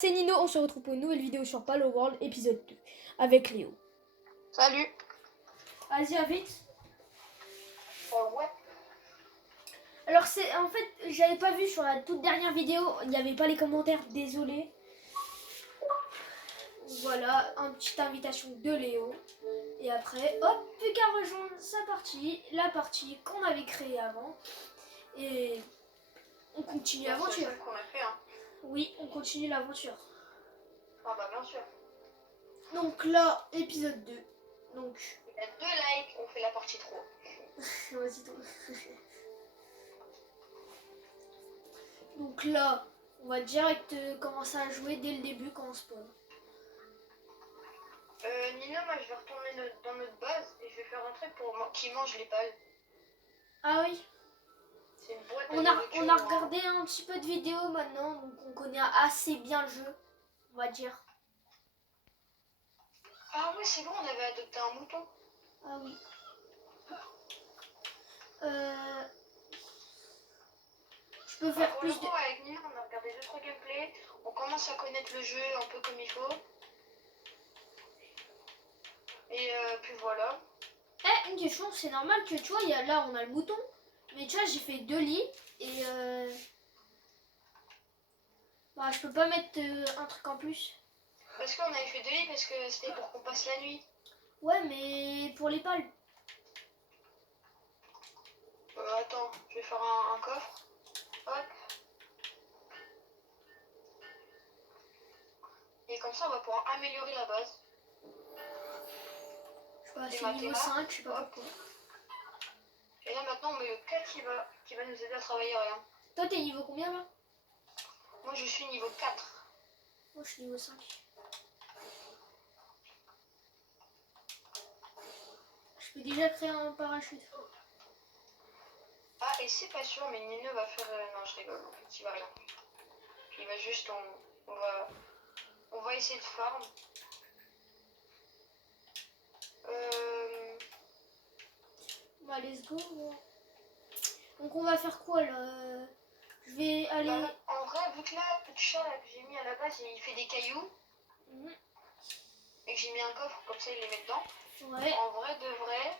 C'est Nino, on se retrouve pour une nouvelle vidéo sur Palo World, épisode 2, avec Léo. Salut. Vas-y, vite. Ouais. Alors, en fait, j'avais pas vu sur la toute dernière vidéo, il n'y avait pas les commentaires, désolé. Voilà, une petite invitation de Léo. Et après, hop, plus qu'à rejoindre sa partie, la partie qu'on avait créée avant. Et on continue l'aventure. C'est celle qu'on a fait, hein. Oui, on continue l'aventure. Ah bah bien sûr. Donc là, épisode 2. Donc, Il y a 2 likes, on fait la partie 3. vas-y, toi. Donc là, on va direct commencer à jouer dès le début quand on spawn. Nino, moi je vais retourner dans notre base et je vais faire un truc pour qui mange les balles. Ah oui, C'est une boîte on à a nourriture, regardé un petit peu de vidéos maintenant, donc on connaît assez bien le jeu, on va dire. Ah oui, c'est bon, on avait adopté un mouton. Ah oui. Je peux faire Pour plus le coup, avec Nino, on a regardé 2-3 gameplays. On commence à connaître le jeu un peu comme il faut. Et puis voilà. Eh, une question, c'est normal que tu vois, là on a le mouton, mais tu vois, j'ai fait 2 lits et bah, je peux pas mettre un truc en plus. Parce qu'on avait fait 2 lits parce que c'était pour qu'on passe la nuit. Ouais, mais pour les pales. Attends, je vais faire un coffre. Hop. Et comme ça, on va pouvoir améliorer la base. Je sais pas, c'est niveau 5, je sais pas pourquoi. Et là, maintenant, on met le 4 qui va nous aider à travailler rien. Toi, t'es niveau combien là? Moi, je suis niveau 4. Moi, je suis niveau 5. Je peux déjà créer un parachute. Ah, et c'est pas sûr, mais Nino va faire... non, je rigole, en fait, il va rien. Il va juste... On va essayer de farm. Bah, let's go. Donc, on va faire quoi là? Je vais aller... Bah, en vrai, vu que là, le chat là, que j'ai mis à la base, il fait des cailloux. Et que j'ai mis un coffre, comme ça, il les met dedans. Ouais. En vrai, de vrai...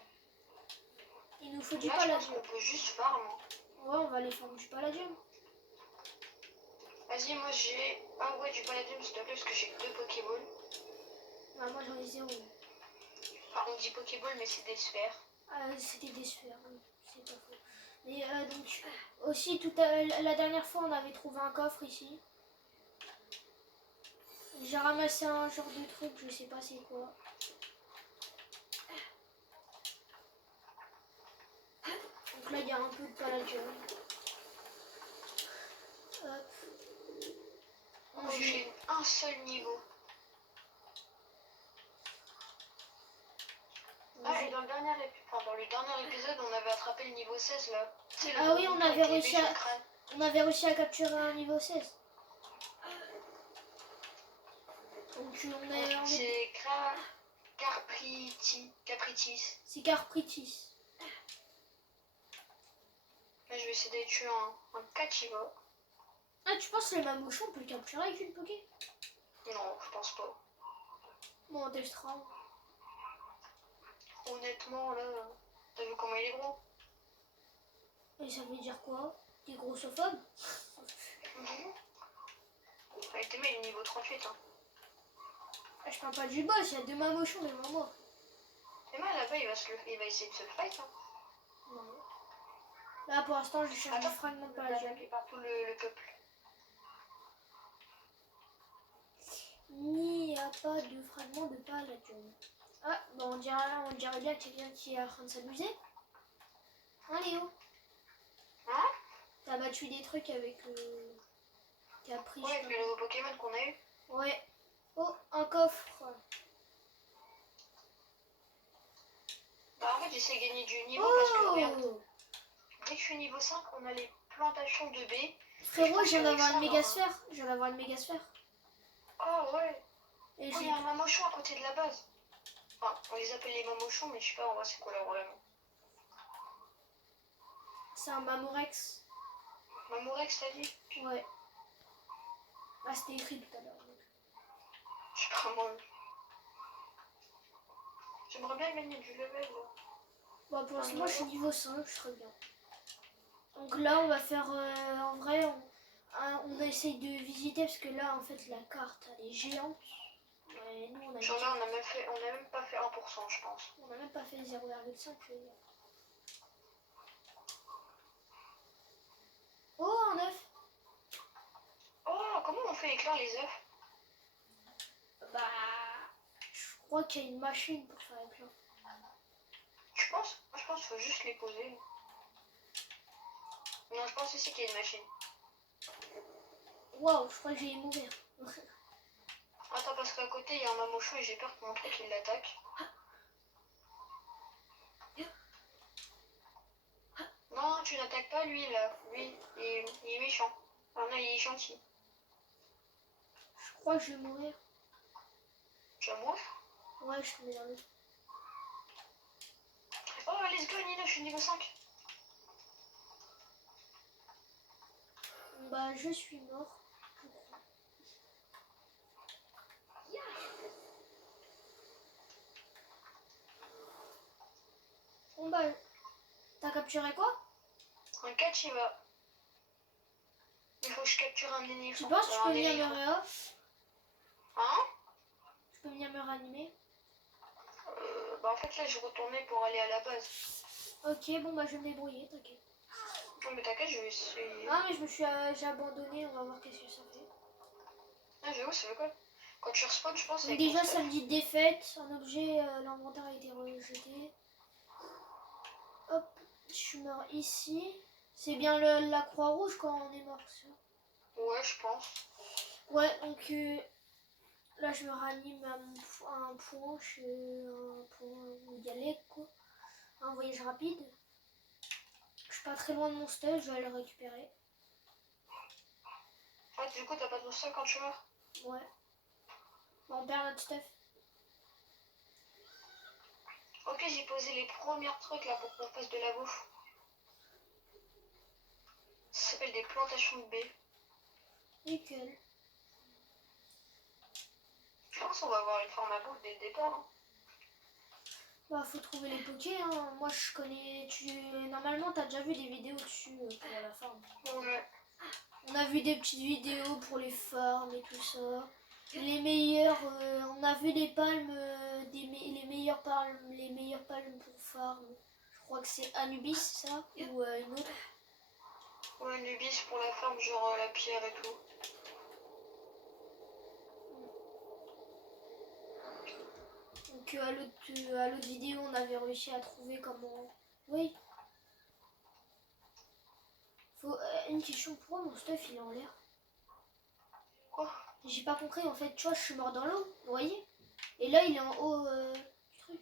Il nous faut du Là, je pense palladium. qu'on peut juste farm. Ouais, on va aller faire du palladium. Vas-y, moi, j'ai... Ah ouais, du palladium, s'il te plaît, parce que j'ai 2 Pokéballs. Bah, moi, j'en ai 0. Enfin, on dit Pokéball, mais c'est des sphères. C'était des sphères, oui. C'est pas faux. Et donc, aussi, la dernière fois, on avait trouvé un coffre ici. J'ai ramassé un genre de truc, je sais pas c'est quoi. Donc là, il y a un peu de palladium. Hop. Moi, j'ai fait un seul niveau. Ah, et dans le dernier épisode, on avait attrapé le niveau 16 là. Ah oui, on avait réussi à capturer un niveau 16. Donc C'est Capritis. C'est Carpritis. Là, je vais essayer de tuer un Kachiva. Ah, tu penses que les mamouchons, on peut le capturer avec une Poké? Non, je pense pas. Bon, on testera. Honnêtement, là, t'as vu comment il est gros? Et ça veut dire quoi? T'es grossophobe? Avec tes mains, il est niveau 38. Hein. Ah, je parle pas du boss, il y a 2 mamouchons devant moi. Et moi, là-bas, il va essayer de se le fight. Hein. Non. Là, pour l'instant, je cherche du fragment de palladium. Partout le peuple. Il n'y a pas de fragment de palladium. Ah, bon, on dirait bien quelqu'un qui est en train de s'amuser. Hein, Léo? Hein? T'as battu des trucs avec Capri. Ouais, avec le nouveau Pokémon qu'on a eu. Ouais. Oh, un coffre. Bah, en fait, j'essaie de gagner du niveau parce que, regarde, dès que je suis niveau 5, on a les plantations de baies. Frérot, je viens d'avoir une mégasphère. Je viens d'avoir une mégasphère. Oh, ouais. Et il y a un mamochon à côté de la base. Enfin, on les appelle les mamochons, mais je sais pas en vrai c'est quoi leur vrai nom. C'est un Mamorex. Mamorex, t'as dit? Ouais. Ah, c'était écrit tout à l'heure. sais pas moi. J'aimerais bien gagner du level. Là. Bah, pour l'instant, moi je suis niveau 5, je serais bien. Donc là, on va faire. En vrai, on essaye de visiter parce que là, en fait, la carte elle est géante. Et nous, on a, Genre là, on a même pas fait 1%, je pense. on a même pas fait 0,5. Oh, un œuf! Oh, comment on fait éclore les œufs? Bah, je crois qu'il y a une machine pour faire les plans. Je pense? Moi, je pense qu'il faut juste les poser. Non, je pense aussi qu'il y a une machine. Waouh, je crois que j'ai mourir. Attends, parce qu'à côté, il y a un mamochon et j'ai peur que mon truc, il l'attaque. Non, tu n'attaques pas lui, là. Lui, il est méchant. Ah non, il est gentil. Je crois que je vais mourir. Tu vas mourir? Ouais, je suis dans l'eau. Oh, let's go, Nina, je suis niveau 5. Bah, je suis mort. Bon bah, t'as capturé quoi? Un Kachiva. Il faut que je capture un éléphant. Tu penses que tu peux venir éléphant. me réoff? Hein? Tu peux venir me réanimer? Bah en fait là je retournais pour aller à la base. Ok, bon bah je vais me débrouiller, t'inquiète. Non mais t'inquiète, je vais essayer. Ah mais j'ai abandonné, on va voir qu'est-ce que ça fait. Ah j'avoue, ça fait quoi? Quand tu respawn, je pense Donc avec déjà ton ça me stuff. dit défaite, un objet, l'inventaire a été rejeté. Hop, je suis mort ici. C'est bien la croix rouge quand on est mort, ça. Ouais, je pense. Ouais, donc là je me ranime à un point, un point où y aller quoi. Un voyage rapide. Je suis pas très loin de mon stuff, je vais aller le récupérer. Ah du coup t'as pas de stuff quand tu meurs? Ouais. Bon, on perd notre stuff. Ok, j'ai posé les premiers trucs là pour qu'on fasse de la bouffe. Ça s'appelle des plantations de baies. Nickel. Je pense qu'on va avoir une forme à bouffe dès le départ. Hein. Bah, faut trouver les pokés, hein. Moi, je connais. Normalement, t'as déjà vu des vidéos dessus pour la farm. Ouais. On a vu des petites vidéos pour les farms et tout ça. Les meilleurs. On a vu les palmes. Les meilleures palmes pour farm. Je crois que c'est Anubis, ça. Ou une autre. Ouais, Nubis pour la ferme, genre la pierre et tout. Donc, à l'autre vidéo, on avait réussi à trouver comment. Oui. Une question, pourquoi mon stuff il est en l'air? Quoi? J'ai pas compris en fait, tu vois, je suis mort dans l'eau, vous voyez? Et là il est en haut du truc.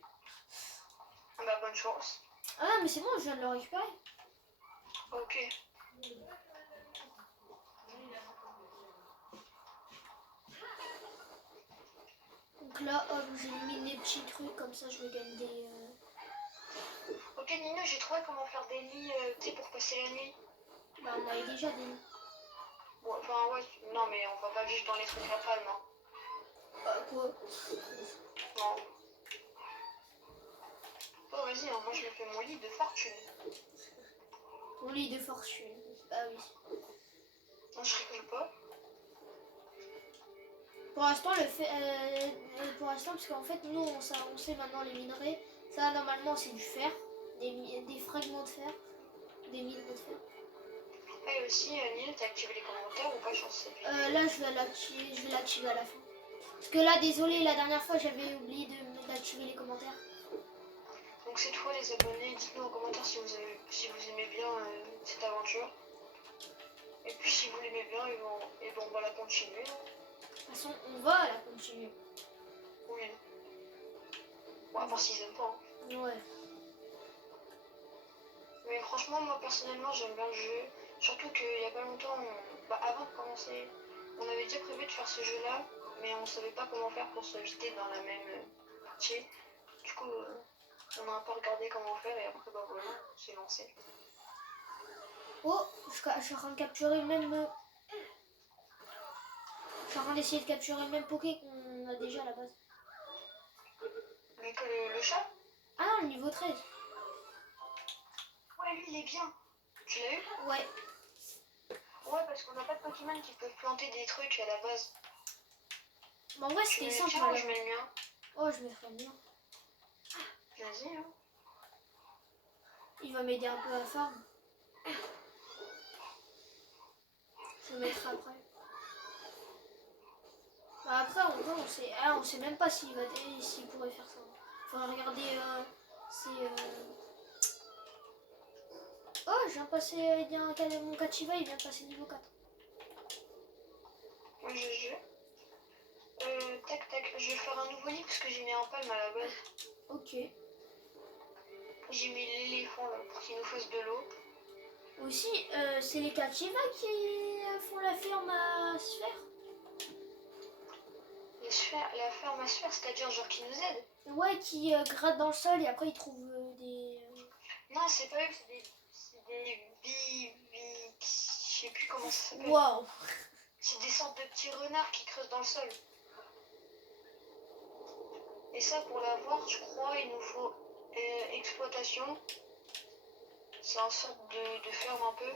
Bah bonne chance. Ah mais c'est bon, je viens de le récupérer. Ok. Donc là, hop, j'élimine les petits trucs, comme ça je me gagne des... Ok Nino, j'ai trouvé comment faire des lits, tu sais, pour passer la nuit. Bah on avait déjà des... Bon, enfin ouais, non mais on va pas vivre dans les trucs à palme. Hein. Quoi? Non. Oh vas-y, hein, moi je me fais mon lit de fortune. Mon lit de fortune. Bah oui. Non, je rigole pas. Pour l'instant, pour l'instant, parce qu'en fait, nous, on sait maintenant les minerais. Ça, normalement, c'est du fer. Des fragments de fer. Des minéraux de fer. Et aussi, Nino, t'as activé les commentaires ou pas sur cette vidéo? Là, je vais l'activer à la fin. Parce que là, désolé, la dernière fois, j'avais oublié d'activer les commentaires. Donc c'est toi les abonnés, dites-nous en commentaire si vous aimez bien cette aventure. Et puis si vous l'aimez bien, et ben, on va la continuer. De toute façon, on va la continuer. Oui. Bon, à part s'ils aiment pas. Hein. Ouais. Mais franchement, moi personnellement, j'aime bien le jeu. Surtout qu'il y a pas longtemps, avant de commencer, on avait déjà prévu de faire ce jeu-là, mais on savait pas comment faire pour se jeter dans la même partie. Du coup, on a un peu regardé comment faire et après, bah voilà, on s'est lancé. Oh, je suis en train de capturer le même... Je suis en train d'essayer de capturer le même poké en a déjà à la base. Mais que le chat? Ah non, le niveau 13. Ouais, lui, il est bien. Tu l'as eu? Ouais. Ouais, parce qu'on n'a pas de Pokémon qui peuvent planter des trucs à la base. Mais en vrai, c'était simple. Tiens, je mets le mien. Oh, je mettrai le mien. Vas-y, hein. Il va m'aider un peu à la farm. Je le mettrai après. Bah après, on sait même pas s'il pourrait faire ça. Faudrait regarder. Oh, je viens de passer. Mon Kachiva, il vient de passer niveau 4. Moi, je. Tac, tac. Je vais faire un nouveau lit parce que j'ai mis un palme à la base. Ok. J'ai mis l'éléphant là pour qu'il nous fasse de l'eau. Aussi, c'est les Kachiva qui font la ferme à sphère. La ferme à sphère, c'est-à-dire genre qui nous aide. Ouais, qui grattent dans le sol et après ils trouvent des. Non, c'est pas eux, c'est des je sais plus comment ça s'appelle. Waouh! C'est des sortes de petits renards qui creusent dans le sol. Et ça, pour l'avoir, je crois, il nous faut exploitation. C'est une sorte de ferme un peu.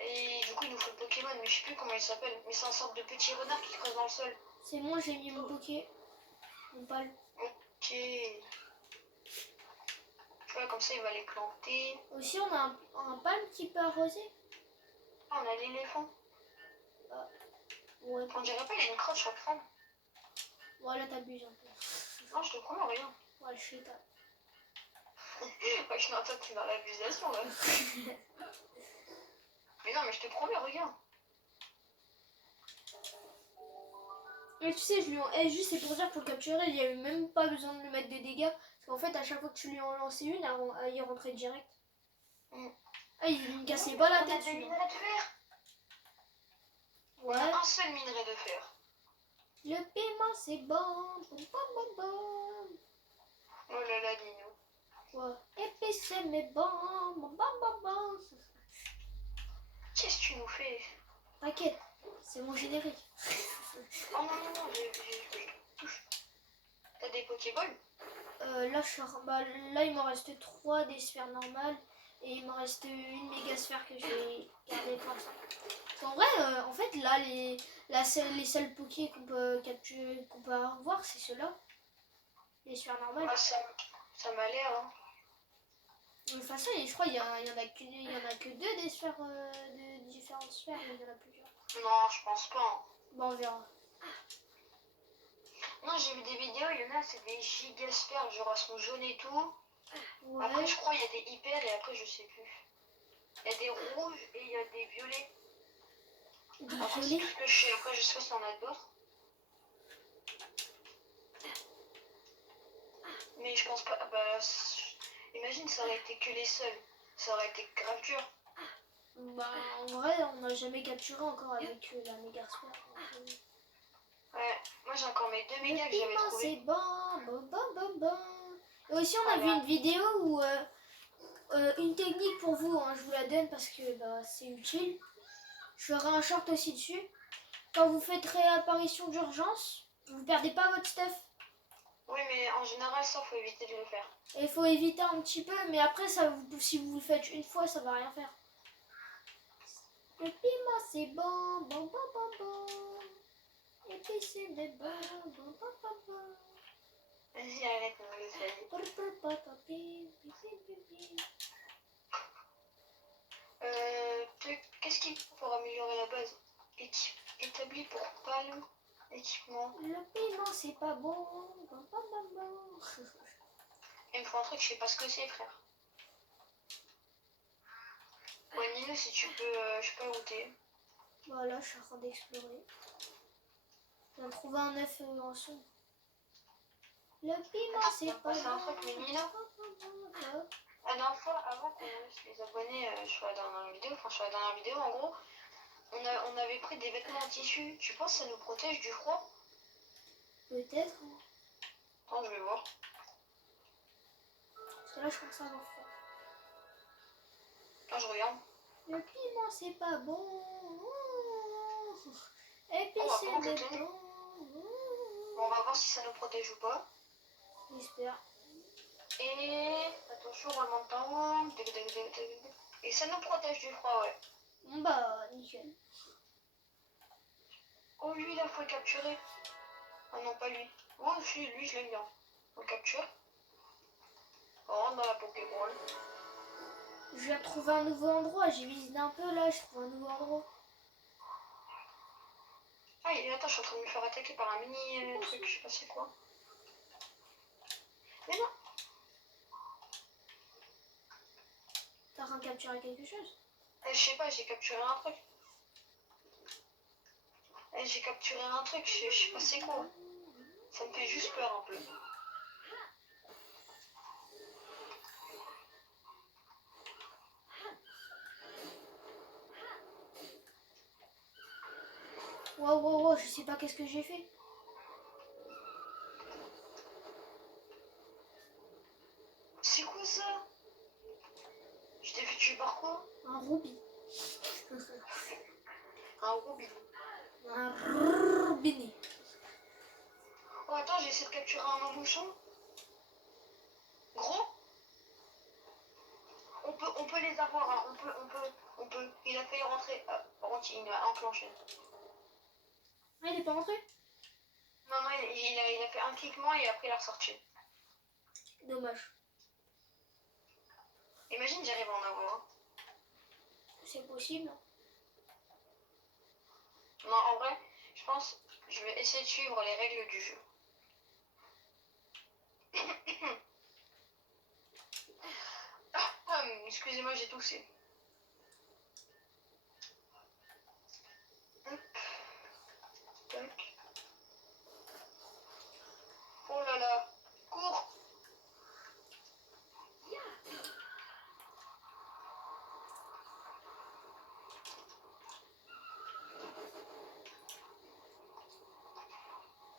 Et du coup, il nous faut le Pokémon, mais je sais plus comment il s'appelle. Mais c'est une sorte de petit renard qui creuse dans le sol. C'est moi, j'ai mis mon Poké. Mon pal. Ok. Ouais, comme ça, il va les planter. Aussi, on a un palme qui peut arroser. Ah, on a l'éléphant. Ouais. On dirait pas, il y a une crotte sur le crâne. Voilà, t'abuses un peu. Non, je te promets rien. Ouais, je sais pas. Ouais, je n'entends que dans l'abusation là. Mais non, mais je te promets, regarde. Mais tu sais, juste c'est pour dire, pour le capturer, il n'y avait même pas besoin de lui mettre des dégâts. Parce qu'en fait, à chaque fois que tu lui en lançais une, il rentrait direct. Ah, il ne cassait pas la tête. On a des minerais de fer. Ouais. On a un seul minerai de fer. Le paiement, c'est bon. Bom, bom, bom. Oh là là, Dino. Ouais. Épicé, mais bon. Bom, bom, bom, bom. Qu'est-ce que tu nous fais? T'inquiète, c'est mon générique. Oh non, non, non, je touche. T'as des Pokéballs? Là, il m'en reste 3 des sphères normales. Et il m'en reste une méga sphère que je vais garder pour l'instant. En vrai, en fait, là, les seuls Poké qu'on peut capturer, qu'on peut avoir, c'est ceux-là. Les sphères normales. Ah, ça m'a l'air, hein. De toute façon, je crois qu'il y en a que 2 des sphères, de différentes sphères, mais il y en a plusieurs. Non, je pense pas. Hein. Bon, on verra. Non, j'ai vu des vidéos, il y en a, c'est des gigasphères, genre elles sont jaunes et tout. Ouais. Après, je crois il y a des hyper et après, je sais plus. Il y a des rouges et il y a des violets. Après, c'est tout ce que je sais. Après, je sais pas s'il y en a d'autres. Mais je pense pas. Bah, imagine, ça aurait été que les seuls. Ça aurait été grave dur. Bah, en vrai, on n'a jamais capturé encore avec la méga sphère. Ouais, moi j'ai encore mes 2 mégas que j'avais trouvés. C'est bon, bon, bon, bon, bon. Et aussi, on a vu une vidéo où une technique pour vous, hein, je vous la donne parce que bah, c'est utile. Je ferai un short aussi dessus. Quand vous faites réapparition d'urgence, vous perdez pas votre stuff. Oui, mais en général, ça, faut éviter de le faire. Et il faut éviter un petit peu, mais après, si vous le faites une fois, ça va rien faire. Le piment, c'est bon, bon, bon, bon, bon. Et puis c'est des bon, bon, bon, bon, bon. Vas-y, arrête, on va le faire. Qu'est-ce qu'il faut pour améliorer la base? Établi pour palme, équipement. Le piment, c'est pas bon, bon, bon, bon, bon. Il me faut un truc, je sais pas ce que c'est, frère. Ouais, Nino, si tu peux, je sais pas où t'es. Voilà, je suis en train d'explorer. J'ai trouvé un œuf en son. Le piment, c'est pas C'est un bon. truc, mais Nino. La dernière fois, avant qu'on laisse les abonnés sur la dernière vidéo, en gros, on avait pris des vêtements en tissu. Tu penses que ça nous protège du froid? Peut-être. Attends, je vais voir. Parce que là, je commence à avoir froid. Attends, je regarde. Le piment, c'est pas bon. Et puis On va c'est prendre le des tenue. bon. va voir si ça nous protège ou pas. J'espère. Et attention, roulement de temps. Et ça nous protège du froid, ouais. Bon bah, nickel. Oh, lui, là, faut le capturer. Ah non, pas lui. Oh, si, lui, je l'aime bien. On le capture. On rentre dans la Pokéball. Je viens de trouver un nouveau endroit. J'ai visité un peu là, je trouve un nouveau endroit. Ah, et attends, je suis en train de me faire attaquer par un mini truc, je sais pas c'est quoi. Mais non. T'as rien capturé quelque chose? Je sais pas, j'ai capturé un truc. J'ai capturé un truc, je sais pas c'est quoi. Ça me fait juste peur un peu. Wow, wow, wow, je sais pas qu'est-ce que j'ai fait. C'est quoi ça? Je t'ai fait tuer par quoi? Un roubi. Un Ruby. Un robinet. Oh attends, j'ai essayé de capturer un embouchon. Gros? On peut les avoir, hein. On peut. Il a failli rentrer. Par contre, il a enclenché. Ah, il est pas rentré? Non, non, il a fait un cliquement et après il a ressorti. Dommage. Imagine, j'arrive à en avoir un. C'est possible. Non, en vrai, je pense je vais essayer de suivre les règles du jeu. Excusez-moi, j'ai toussé. Hop. Tac. Oh là là. Cours.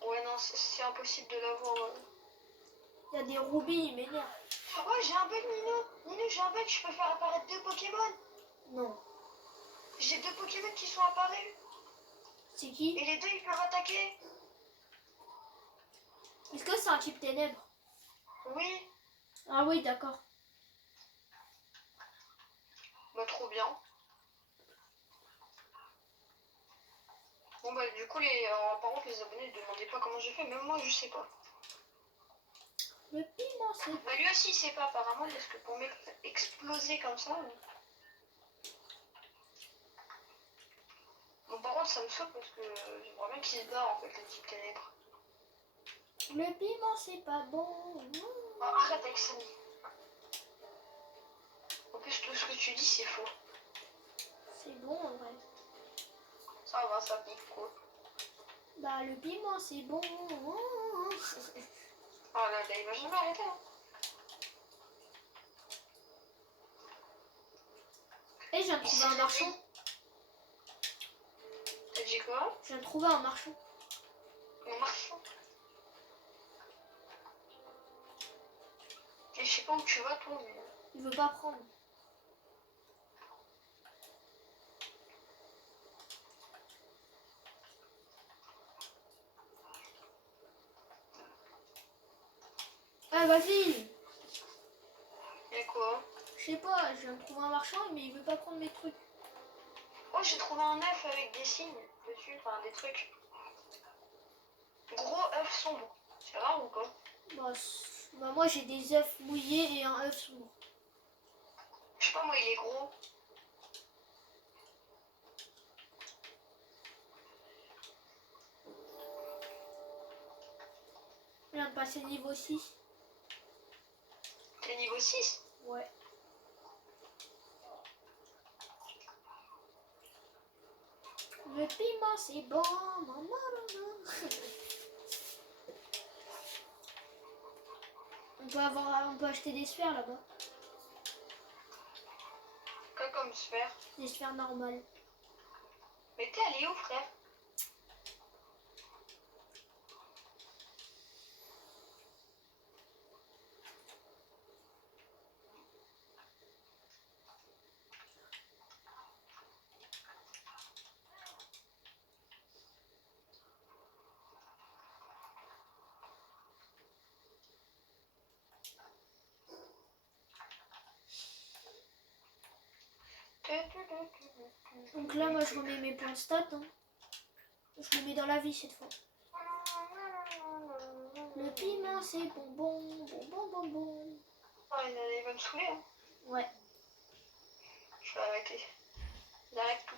Ouais, non, c'est impossible de l'avoir. Il y a des roubis, il m'énerve. Oh, j'ai un bug, Nino. Nino, j'ai un bug, je peux faire apparaître 2 Pokémon. Non. J'ai 2 Pokémon qui sont apparus. C'est qui? Et les 2, ils peuvent attaquer. Est-ce que c'est un type ténèbres? Oui. Ah oui, d'accord. Bah, trop bien. Bon, bah, du coup, par contre, les abonnés ne demandaient pas comment j'ai fait. Même moi, je sais pas. Le piment, c'est... Bah, lui aussi, il sait pas, apparemment, parce que pour m'exploser comme ça... Bon, par contre, ça me saoule parce que j'aimerais bien qu'il se barre, en fait, le type ténèbres. Le piment, c'est pas bon. Oh, arrête avec ça. En plus, tout ce que tu dis, c'est faux. C'est bon, en vrai. Ça va, ça pique, quoi. Bah, le piment, c'est bon. Oh là là, il va jamais arrêter, hein. Et je viens de trouver un marchand. T'as dit quoi? Je viens de trouver un marchand. Un marchand. Et je sais pas où tu vas, toi, mais... Il veut pas prendre. Ah, vas-y. Y'a quoi? Je sais pas, je viens de trouver un marchand, mais il veut pas prendre mes trucs. Oh, j'ai trouvé un œuf avec des signes dessus, enfin, des trucs. Gros œuf sombre. C'est rare ou pas? Bah, moi, j'ai des œufs mouillés et un œuf sombre. Je sais pas, moi, il est gros. Je viens de passer niveau 6. T'es niveau 6? Ouais. Le piment, c'est bon. On peut acheter des sphères là-bas. Quoi comme sphère? Des sphères normales. Mais t'es allé où, frère? Donc là, moi, je remets mes points de stats. Hein. Je le mets dans la vie cette fois. Le piment, c'est bonbon, bonbon, bonbon. Ah, il va me saouler. Hein. Ouais. Je vais arrêter. J'arrête tout.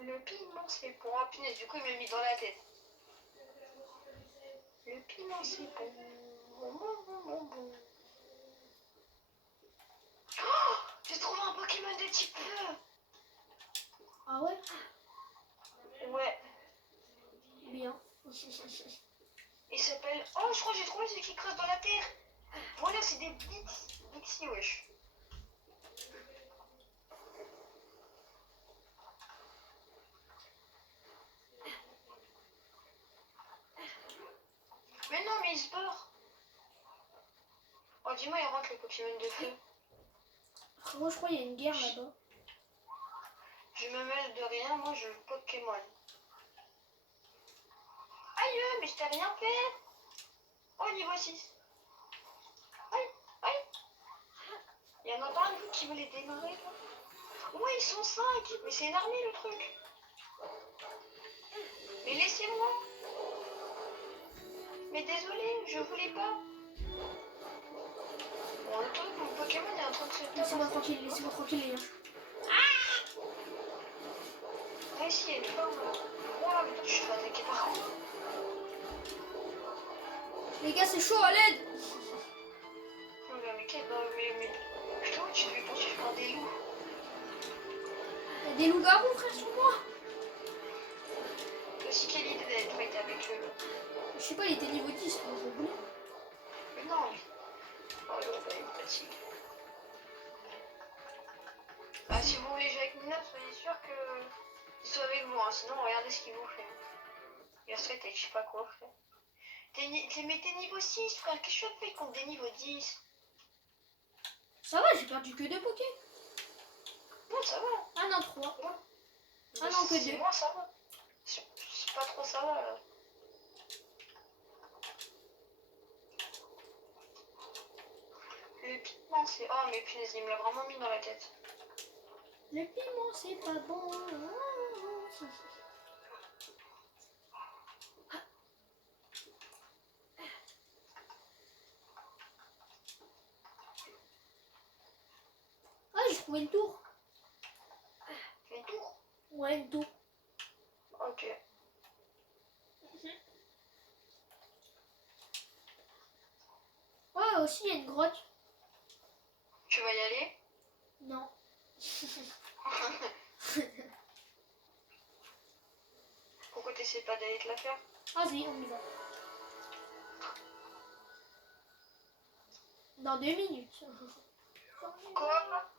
Le piment, c'est bon. Ah, punaise, du coup, il m'a mis dans la tête. Le piment, c'est bon. Bon. Oh, j'ai trouvé un Pokémon de type feu. Ah ouais? Ouais. Bien. Il s'appelle... Oh, je crois que j'ai trouvé celui qui creuse dans la terre. Voilà, c'est des Bixi, wesh. Mais non, mais il se barre. Oh, dis-moi, il rentre les Pokémon de feu. Frérot, je crois qu'il y a une guerre là-bas. Je me mêle de rien, moi je Pokémon. Aïe, mais je t'ai rien fait. Oh, niveau 6. Aïe. Il y en a pas un qui veut les démarrer, là. Ouais, ils sont 5. Mais c'est une armée, le truc. Mais laissez-moi. Mais désolé, je voulais pas. Bon, le truc, mon Pokémon est en train de se taper. Laissez-moi tranquille, les gars. Ah, ici, il y a une forme, là. Oh là, putain, je suis attaqué par quoi? Les gars, c'est chaud, à l'aide! Non, mais quel... Mais... Putain, tu te fais poursuivre par des loups. Il y a des loups-garous, frère, sur moi! Aussi, quelle idée d'aller fight avec eux. Je sais pas, il était niveau 10, moi, je voulais. Mais non. Oh, là, il me fatigue. Ah, si vous voulez jouer avec Nina, soyez sûr qu'il soit avec vous, hein. Sinon regardez ce qu'il vous fait. Il reste avec je sais pas quoi, frère. Mais t'es niveau 6, frère, qu'est-ce que tu fais contre des niveaux 10? Ça va, j'ai perdu que 2 Poké. Non, ça va. Ah non, 3. Ouais. Ah non, que C'est 2. moi, ça va. C'est pas trop ça va, là. Le piment, c'est... Oh, mais punaise, il me l'a vraiment mis dans la tête. Le piment, c'est pas bon. Ah, j'ai trouvé une tour. Une tour? Ouais, une tour. Ok. Ouais, aussi, il y a une grotte. Tu vas y aller? Non. Pourquoi t'essaies pas d'aller te la faire? Vas-y, on y va. Dans 2 minutes. Quoi?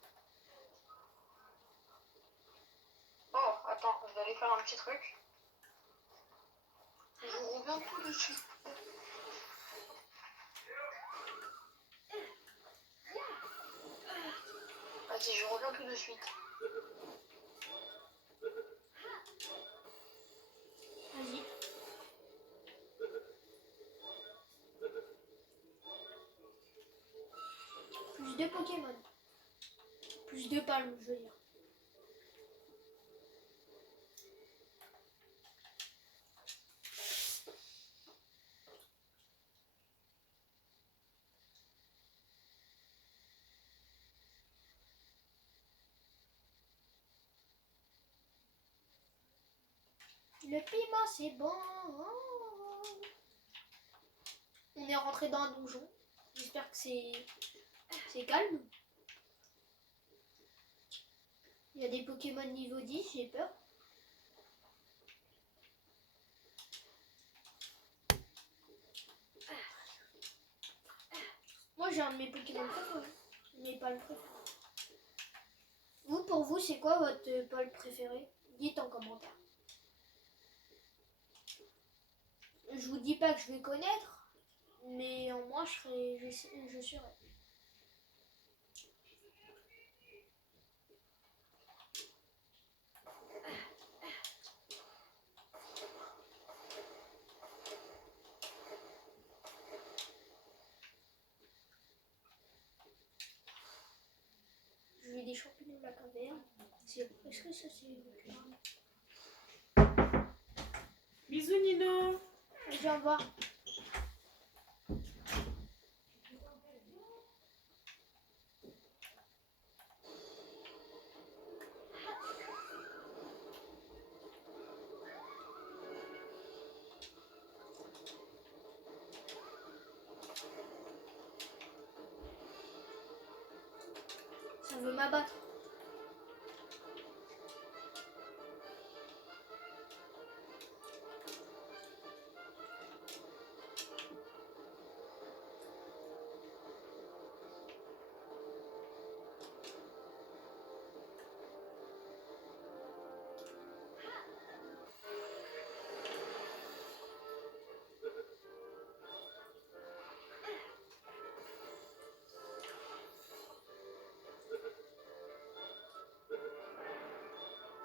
Oh, attends, je vais aller faire un petit truc. Je reviens tout de suite. Vas-y, je reviens tout de suite. Vas-y. Plus 2 Pokémon. Plus 2 palmes, je veux dire. Le piment, c'est bon. On est rentré dans un donjon. J'espère que c'est calme. Il y a des Pokémon niveau 10, j'ai peur. Moi, j'ai un de mes Pokémon préférés. Mais pas le préféré. Vous, pour vous, c'est quoi votre pôle préféré? Dites en commentaire. Je vous dis pas que je vais connaître, mais en moi, je serai. caverne. Est-ce que ça c'est... Bisous Nino. Je viens voir. Ça veut m'abattre.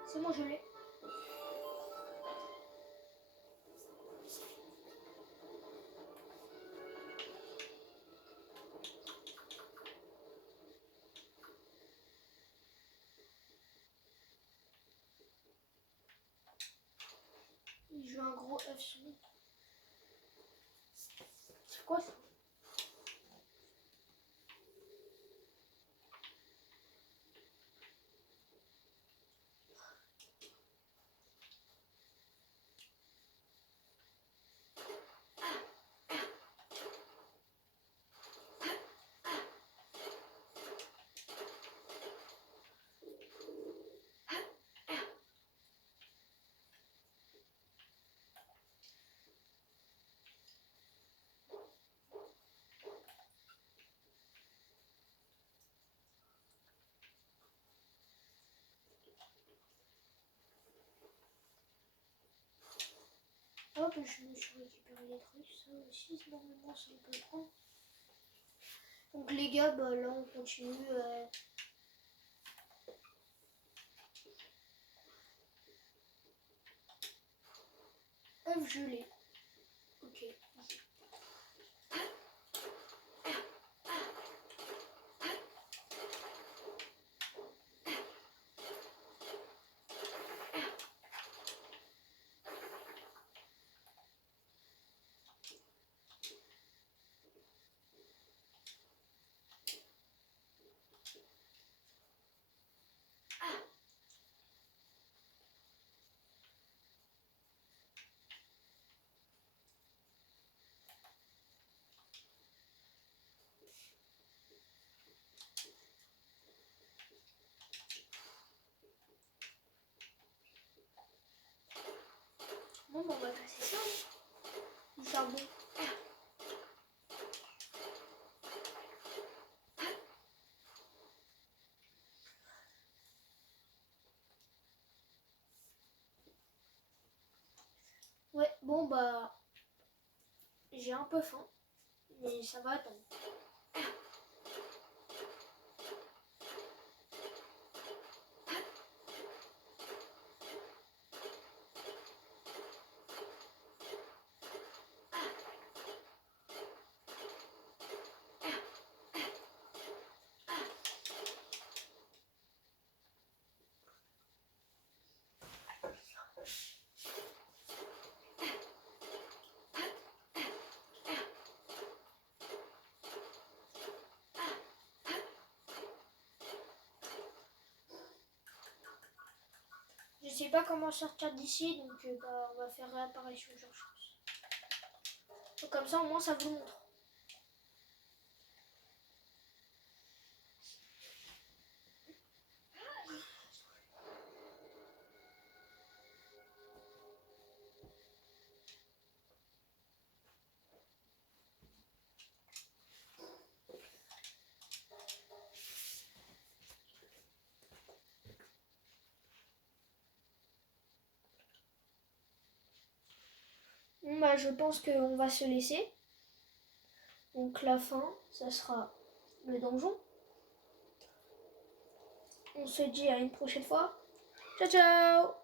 C'est bon, je l'ai. Il joue un gros F sur lui. C'est quoi ça? Hop, je me suis récupéré les trucs, ça aussi, normalement ça peut prendre. Donc les gars, bah là on continue. Œuf gelé. Ok. Bon, bah, on va passer ça. Du charbon. Ouais, bon bah j'ai un peu faim, mais ça va attendre. Je sais pas comment sortir d'ici, donc bah, on va faire réapparition d'urgence. Donc comme ça au moins ça vous montre. Bon bah je pense qu'on va se laisser. Donc la fin, ça sera le donjon. On se dit à une prochaine fois. Ciao ciao!